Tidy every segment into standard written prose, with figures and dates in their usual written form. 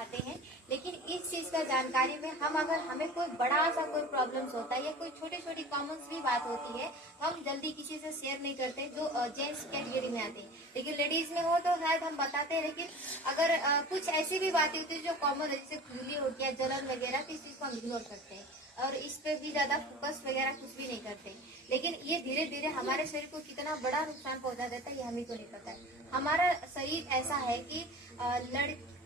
आते हैं, लेकिन इस चीज का जानकारी में अगर हमें कोई बड़ा सा कोई प्रॉब्लम्स होता है या कोई छोटी छोटी कॉमन भी बात होती है तो हम जल्दी किसी से शेयर नहीं करते जो जेंट्स कैटेगरी में आते हैं। लेकिन लेडीज में हो तो शायद हम बताते हैं, लेकिन अगर कुछ ऐसी भी बातें होती है जो कॉमन है, जैसे खुजली हो गया, जलन वगैरह, तो इस चीज को हम इग्नोर करते हैं और इस पे भी ज्यादा फोकस वगैरह कुछ भी नहीं करते। लेकिन ये धीरे धीरे हमारे शरीर को कितना बड़ा नुकसान पहुंचा देता है ये हमें को नहीं पता है। हमारा शरीर ऐसा है कि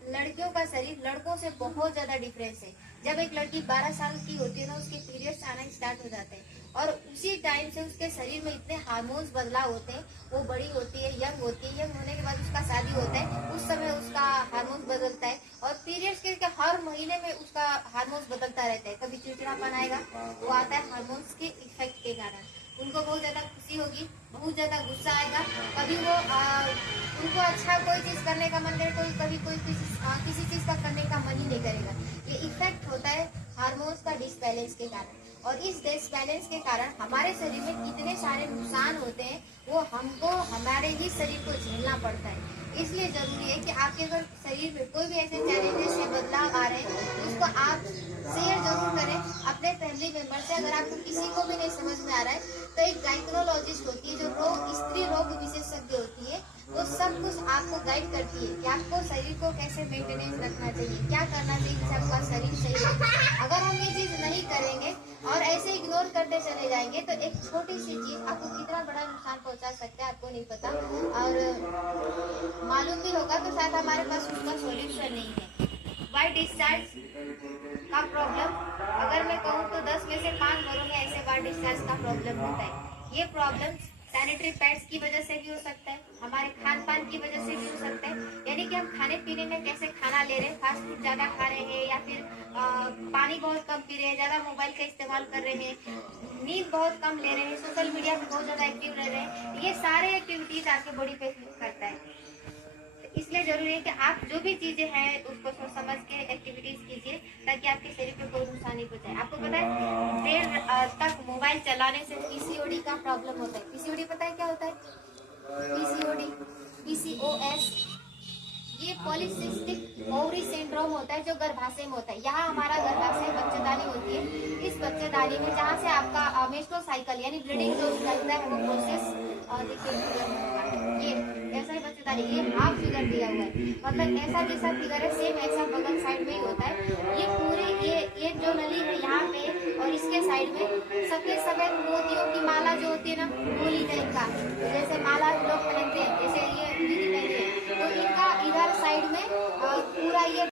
लड़कियों का शरीर लड़कों से बहुत ज्यादा डिफरेंस है। जब एक लड़की 12 साल की होती है ना, उसके पीरियड्स आना स्टार्ट हो जाते हैं और उसी टाइम से उसके शरीर में इतने हार्मोन्स बदलाव होते हैं। वो बड़ी होती है, यंग होती है, यंग होने के बाद उसका शादी होता है, उस समय उसका हार्मोन्स बदलता है और पीरियड्स के हर महीने में उसका हार्मोन्स बदलता रहता है। कभी चिड़चिड़ापन आएगा, वो आता है हार्मोन्स के इफेक्ट के कारण। उनको बहुत ज्यादा खुशी होगी, बहुत ज्यादा गुस्सा आएगा, कभी वो उनको अच्छा कोई चीज करने का मन करे, कभी कोई किसी चीज का करने का मन ही नहीं करेगा। ये इफेक्ट होता है हार्मोन्स का डिसबैलेंस के कारण। और इस डिसबैलेंस के कारण हमारे शरीर में कितने सारे नुकसान होते हैं वो हमको हमारे ही शरीर को झेलना पड़ता है। इसलिए जरूरी है कि आपके अगर शरीर में कोई भी ऐसे चैलेंजेस या बदलाव आ रहे हैं तो उसको आप शेयर जरूर करें अपने फैमिली मेंबर से। अगर आपको किसी को भी नहीं समझ में आ रहा है तो एक गाइनोलॉजिस्ट होती है जो स्त्री रोग विशेषज्ञ होती है, वो सब कुछ आपको गाइड करती है कि आपको शरीर को कैसे मेंटेनेंस रखना चाहिए, क्या करना चाहिए जिससे आपका शरीर सही रहे। अगर हम ये चीज नहीं करेंगे और ऐसे इग्नोर करते चले जाएंगे तो एक छोटी सी चीज आपको कितना बड़ा नुकसान पहुंचा सकता है आपको नहीं पता, और मालूम भी होगा तो शायद हमारे पास उसका सॉल्यूशन नहीं है। वाइट डिस्चार्ज का प्रॉब्लम अगर मैं कहूँ तो 10 में से 5 घरों में ऐसे वाइट डिस्चार्ज का प्रॉब्लम होता है। ये प्रॉब्लम सैनिटरी पैड्स की वजह से भी हो सकता है, हमारे खान पान की वजह से भी हो सकता है, यानी कि हम खाने पीने में कैसे खाना ले रहे हैं, फास्ट फूड ज्यादा खा रहे हैं या फिर पानी बहुत कम पी रहे हैं, ज्यादा मोबाइल का इस्तेमाल कर रहे हैं, नींद बहुत कम ले रहे हैं, सोशल मीडिया में बहुत ज्यादा एक्टिव रह रहे हैं, ये सारे एक्टिविटीज आपके बॉडी पे इफेक्ट करता है। इसलिए जरूरी है कि आप जो भी चीजें हैं उसको सोच समझ के एक्टिविटीज कीजिए ताकि आपके शरीर पे कोई नुकसान नहीं पहुंचाए। आपको पता है देर तक मोबाइल चलाने से पीसीओडी का प्रॉब्लम होता है। पीसीओडी पता है क्या होता है? पीसीओडी, पीसीओएस, ये पॉलीसिस्टिक ओवरी सिंड्रोम होता है जो गर्भाशय में होता है। यहाँ हमारा गर्भाशय बच्चेदानी होती है, इस बच्चेदानी में जहाँ से आपका मेंस्ट्रुअल साइकिल यानी ब्लीडिंग जो चलता है वो प्रोसेस ये ऐसा ही बच्चेदानी, ये हाफ फिगर दिया हुआ है, मतलब ऐसा जैसा फिगर है सेम ऐसा बगल साइड में ही होता है। ये पूरे ये जो नली है यहाँ पे और इसके साइड में सफेद सफेद मोतियों की माला जो होती है ना, गोली टाइप का, जैसे माला लोग पहनते हैं, जैसे ये दीदी पहनते हैं, तो इनका इधर साइड में पूरा ये